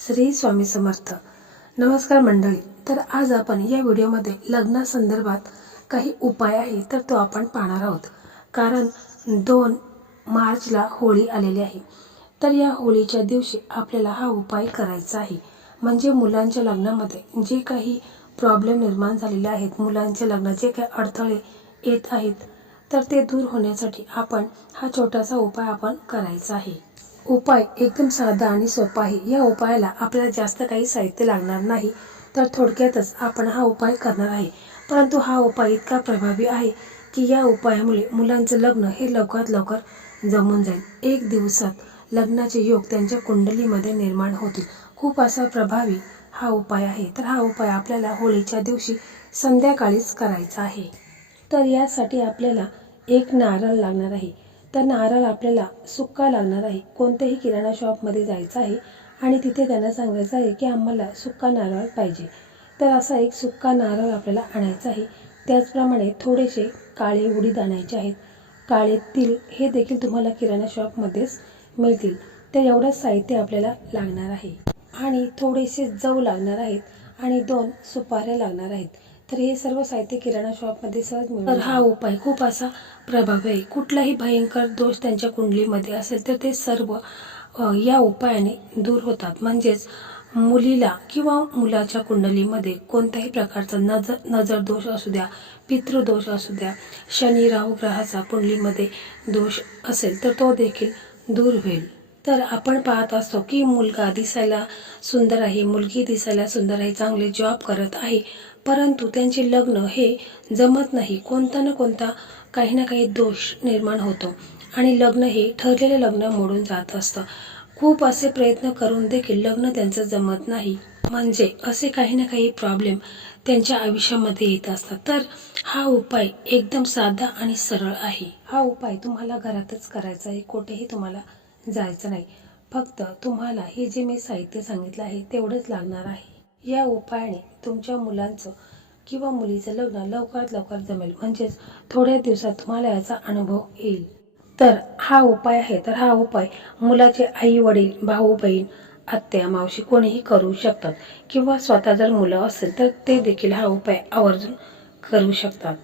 श्री स्वामी समर्थ. नमस्कार मंडळी. तर आज आपण या व्हिडिओमध्ये लग्नासंदर्भात काही उपाय आहे तर तो आपण पाहणार आहोत. कारण 2 मार्चला होळी आलेली आहे. तर या होळीच्या दिवशी आपल्याला हा उपाय करायचा आहे. म्हणजे मुलांच्या लग्नामध्ये जे काही प्रॉब्लेम निर्माण झालेले आहेत, मुलांच्या लग्नात जे काही अडथळे येत आहेत तर ते दूर होण्यासाठी आपण हा छोटासा उपाय आपण करायचा आहे. उपाय एकदम साधा आणि सोपा आहे. या उपायाला आपल्याला जास्त काही साहित्य लागणार नाही. तर थोडक्यातच आपण हा उपाय करणार आहे. परंतु हा उपाय इतका प्रभावी आहे की या उपायामुळे मुलांचं लग्न हे लवकरात लवकर जमून जाईल. 1 दिवसात लग्नाचे योग त्यांच्या कुंडलीमध्ये निर्माण होतील. खूप असा प्रभावी हा उपाय आहे. तर हा उपाय आपल्याला होळीच्या दिवशी संध्याकाळीच करायचा आहे. तर यासाठी आपल्याला 1 नारळ लागणार आहे. तर नारळ आपल्याला सुक्का लागणार आहे. कोणत्याही किराणा शॉपमध्ये जायचं आहे आणि तिथे त्यांना सांगायचं आहे की आम्हाला सुक्का नारळ पाहिजे. तर असा एक सुक्का नारळ आपल्याला आणायचा आहे. त्याचप्रमाणे थोडेसे काळे उडीद आणायचे आहेत. काळे तीळ हे देखील तुम्हाला किराणा शॉपमध्येच मिळतील. तर एवढंच साहित्य आपल्याला लागणार आहे. आणि थोडेसे जव लागणार आहेत आणि 2 सुपाऱ्या लागणार आहेत. तर हे सर्व साहित्य किराणा शॉपमध्ये सहज मिळेल. तर हा उपाय खूप असा प्रभावी आहे. कुठलाही भयंकर दोष त्यांच्या कुंडलीमध्ये असेल तर ते सर्व या उपायाने दूर होतात. म्हणजेच मुलीला किंवा मुलाच्या कुंडलीमध्ये कोणत्याही प्रकारचा नजर दोष असू द्या, पितृदोष असू द्या, शनी राहू ग्रहाचा कुंडलीमध्ये दोष असेल तर तो देखील दूर होईल. तर आपण पाहत असतो की मुलगा दिसायला सुंदर आहे, मुलगी दिसायला सुंदर आहे, चांगले जॉब करत आहे, परंतु त्यांचे लग्न हे जमत नाही. कोणता ना कोणता काही ना काही दोष निर्माण होतो आणि लग्न हे ठरलेलं लग्न मोडून जात असतं. खूप असे प्रयत्न करून देखील लग्न त्यांचं जमत नाही. म्हणजे असे काही ना काही प्रॉब्लेम त्यांच्या आयुष्यामध्ये येत असतात. तर हा उपाय एकदम साधा आणि सरळ आहे. हा उपाय तुम्हाला घरातच करायचा आहे. कुठेही तुम्हाला जायचं नाही. फक्त तुम्हाला हे जे मी साहित्य सांगितलं आहे तेवढंच लागणार आहे. या उपायाने तुमच्या मुलांचं किंवा मुलीचं लग्न लवकरात लवकर जमेल. म्हणजेच थोड्या दिवसात तुम्हाला याचा अनुभव येईल. तर हा उपाय आहे. तर हा उपाय मुलाचे आई वडील, भाऊ बहीण, आत्या मावशी कोणीही करू शकतात. किंवा स्वतः जर मुलं असेल तर ते देखील हा उपाय आवर्जून करू शकतात.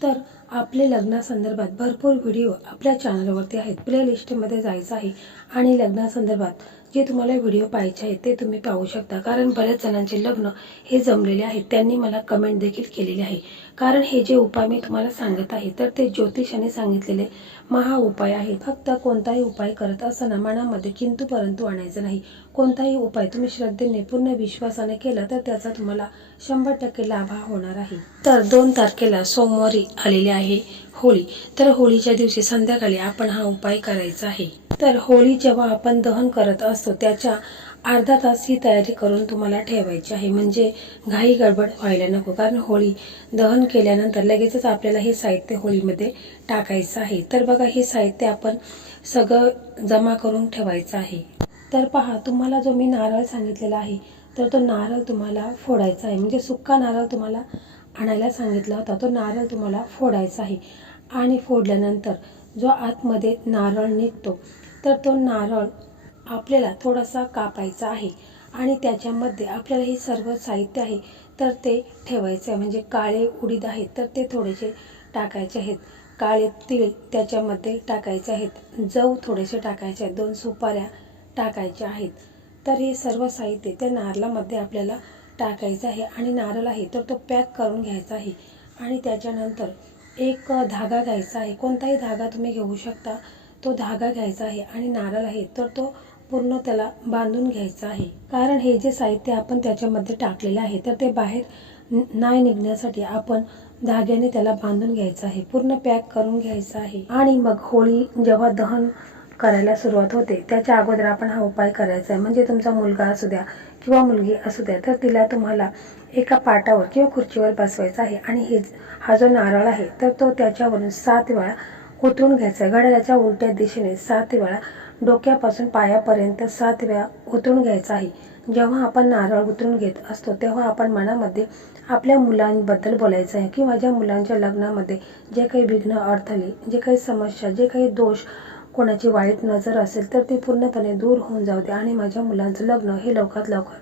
तर आपले लग्नासंदर्भात भरपूर व्हिडिओ आपल्या चॅनलवरती आहेत. प्लेलिस्टमध्ये जायचं आहे आणि लग्नासंदर्भात जे तुम्हाला व्हिडिओ पाहायचे आहेत ते तुम्ही पाहू शकता. कारण बऱ्याच जणांचे लग्न हे जमलेले आहेत. त्यांनी मला कमेंट देखील केलेली आहे. कारण हे जे उपाय मी तुम्हाला सांगत आहे तर ते ज्योतिषाने सांगितलेले महा उपाय आहे. फक्त कोणताही उपाय करत असताना मनामध्ये किंतु परंतु आणायचं नाही. कोणताही उपाय तुम्ही श्रद्धेने पूर्ण विश्वासाने केला तर त्याचा तुम्हाला 100% लाभ होणार आहे. तर 2 तारखेला सोमवारी आलेली आहे होळी. तर होळीच्या दिवशी संध्याकाळी आपण हा उपाय करायचा आहे. तर होळी जेव्हा आपण दहन करत असतो त्याच्या अर्धा तास ही तयारी करून तुम्हाला ठेवायची आहे. म्हणजे घाई गडबड व्हायला नको. कारण होळी दहन केल्यानंतर लगेचच आपल्याला हे साहित्य होळीमध्ये टाकायचं आहे. तर बघा, हे साहित्य आपण सगळं जमा करून ठेवायचं आहे. तर पहा, तुम्हाला जो मी नारळ सांगितलेला आहे तर तो नारळ तुम्हाला फोडायचा आहे. म्हणजे सुक्का नारळ तुम्हाला आणायला सांगितला होता. तो नारळ तुम्हाला फोडायचा आहे. आणि फोडल्यानंतर जो आतमध्ये नारळ निघतो तर तो नारळ आपल्याला थोडासा कापायचा आहे. आणि त्याच्यामध्ये आपल्याला हे सर्व साहित्य आहे तर ते ठेवायचं आहे. म्हणजे काळे उडीद आहेत तर ते थोडेसे टाकायचे आहेत. काळे तीळ त्याच्यामध्ये टाकायचे आहेत. जव थोडेसे टाकायचे आहेत. 2 सुपाऱ्या टाकायच्या आहेत. तर हे सर्व साहित्य त्या नारळामध्ये आपल्याला टाकायचं आहे. आणि नारळ आहे तर तो पॅक करून घ्यायचा आहे. आणि त्याच्यानंतर एक धागा घ्यायचा आहे. कोणताही धागा तुम्ही घेऊ शकता. तो धागा घ्यायचा आहे आणि नारळ आहे तर तो पूर्ण त्याला बांधून घ्यायचा आहे. कारण हे जे साहित्य आपण त्याच्यामध्ये टाकलेलं आहे तर ते बाहेर नाही निघण्यासाठी आपण धाग्याने त्याला बांधून घ्यायचं आहे. पूर्ण पॅक करून घ्यायचं आहे. आणि मग होळी जेव्हा दहन करायला सुरुवात होते त्याच्या अगोदर आपण हा उपाय करायचा आहे. म्हणजे तुमचा मुलगा असू द्या किंवा मुलगी असू द्या तर तिला तुम्हाला एका पाटावर किंवा खुर्चीवर बसवायचा आहे. आणि हा जो नारळ आहे तर तो त्याच्यावरून 7 वेळा उतरून घ्यायचा आहे. घड्याळाच्या उलट्या दिशेने 7 वेळा, डोक्यापासून पायापर्यंत 7 वेळा उतरून घ्यायचा आहे. जेव्हा आपण नारळ उतरून घेत असतो तेव्हा आपण मनामध्ये आपल्या मुलांबद्दल बोलायचं आहे. किंवा ज्या मुलांच्या लग्नामध्ये जे काही विघ्न, अडथळे, जे काही समस्या, जे काही दोष कोणाची वाईट नजर असेल तर ती पूर्णपणे दूर होऊन जाऊ दे आणि माझ्या मुलांचं लग्न हे लवकरात लवकर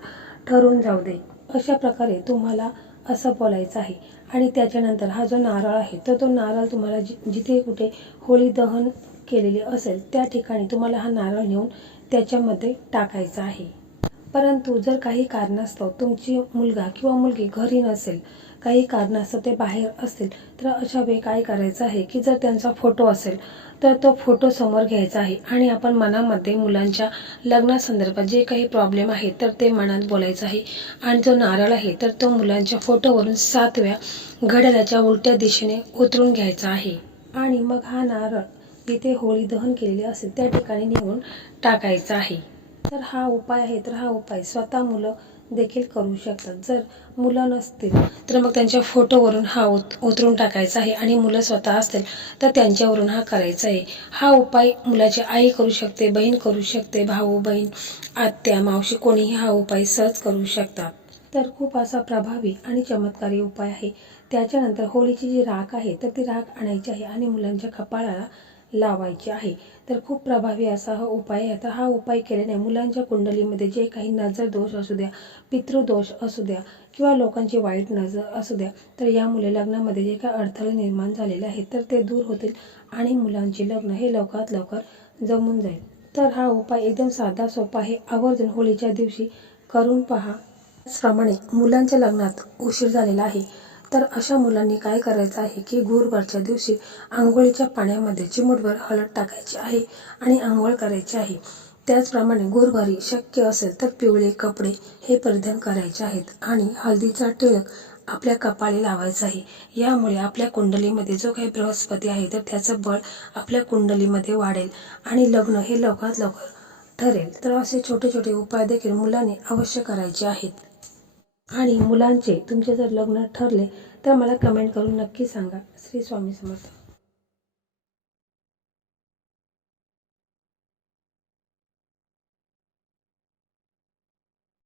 ठरवून जाऊ दे. अशा प्रकारे तुम्हाला असं बोलायचं आहे. आणि त्याच्यानंतर हा जो नारळ आहे तर तो नारळ तुम्हाला जिथे कुठे होळी दहन केलेली असेल त्या ठिकाणी तुम्हाला हा नारळ नेऊन त्याच्यामध्ये टाकायचा आहे. परंतु जर काही कारणास्तव तुमची मुलगा किंवा मुलगी घरी नसेल, काही कारणास्तव ते बाहेर असतील, तर अशा वेळी काय करायचं आहे की जर त्यांचा फोटो असेल तर तो फोटो समोर घ्यायचा आहे आणि आपण मनामध्ये मुलांच्या लग्नासंदर्भात जे काही प्रॉब्लेम आहे तर ते मनात बोलायचं आहे. आणि जो नारळ आहे तर तो मुलांच्या फोटोवरून 7 वेळा घड्याळाच्या उलट्या दिशेने उतरून घ्यायचा आहे. आणि मग हा नारळ जिथे होळी दहन केलेली असेल त्या ठिकाणी नेऊन टाकायचा आहे. तर हा उपाय आहे तर हा उपाय स्वतः मुलं देखील करू शकतात. जर मुलं नसतील तर मग त्यांच्या फोटोवरून हा उतरून टाकायचा आहे आणि मुलं स्वतः असतील तर त्यांच्यावरून हा करायचा आहे. हा उपाय मुलाची आई करू शकते, बहीण करू शकते, भाऊ बहीण, आत्या मावशी कोणीही हा उपाय सहज करू शकतात. तर खूप असा प्रभावी आणि चमत्कारी उपाय आहे. त्याच्यानंतर होळीची जी राख आहे तर ती राख आणायची आहे आणि मुलांच्या कपाळाला लावायची आहे. तर खूप प्रभावी असा हा उपाय आहे. तर हा उपाय केल्याने मुलांच्या कुंडलीमध्ये जे काही नजर दोष असू द्या, पितृदोष असू द्या किंवा लोकांची वाईट नजर असू द्या, तर यामुळे लग्नामध्ये जे काही अडथळे निर्माण झालेले आहेत तर ते दूर होतील आणि मुलांचे लग्न हे लवकरात लवकर जमून जाईल. तर हा उपाय एकदम साधा सोपा आहे. आवर्जून होळीच्या दिवशी करून पहा. त्याचप्रमाणे मुलांच्या लग्नात उशीर झालेला आहे तर अशा मुलांनी काय करायचं आहे की गुरुवारच्या दिवशी आंघोळीच्या पाण्यामध्ये चिमूटभर हळद टाकायची आहे आणि आंघोळ करायची आहे. त्याचप्रमाणे गुरुवारी शक्य असेल तर पिवळे कपडे हे परिधान करायचे आहेत आणि हळदीचा टिळक आपल्या कपाळी लावायचा आहे. यामुळे आपल्या कुंडलीमध्ये जो काही बृहस्पती आहे तर त्याचं बळ आपल्या कुंडलीमध्ये वाढेल आणि लग्न हे लवकरात लवकर ठरेल. तर असे छोटे छोटे उपाय देखील मुलांनी अवश्य करायचे आहेत. आणि मुलांचे तुमचे जर लग्न ठरले तर मला कमेंट करून नक्की सांगा. श्री स्वामी समर्थ.